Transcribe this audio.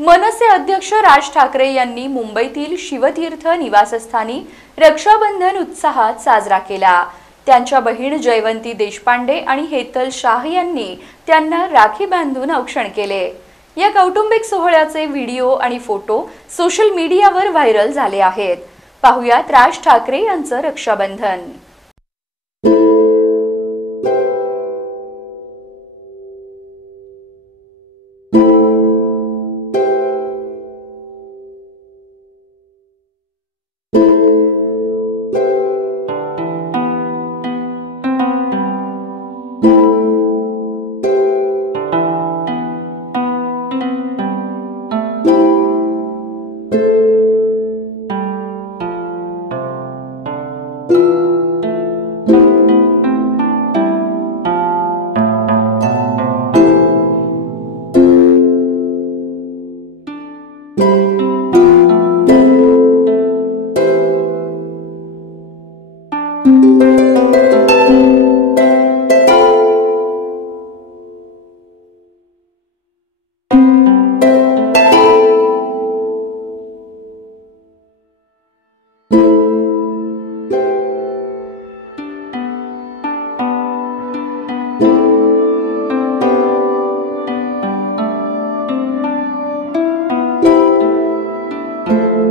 मनसे अध्यक्ष राज ठाकरे यांनी मुंबईतील शिवतीर्थ निवासस्थानी रक्षाबंधन उत्साहात साजरा केला। त्यांच्या बहीण जयवंती देशपांडे आणि हेतल शाह यांनी त्यांना राखी बांधून औक्षण केले। या कौटुंबिक सोहळ्याचे व्हिडिओ आणि फोटो सोशल मीडियावर व्हायरल झाले आहेत। पाहुयात राज ठाकरे यांचं रक्षाबंधन।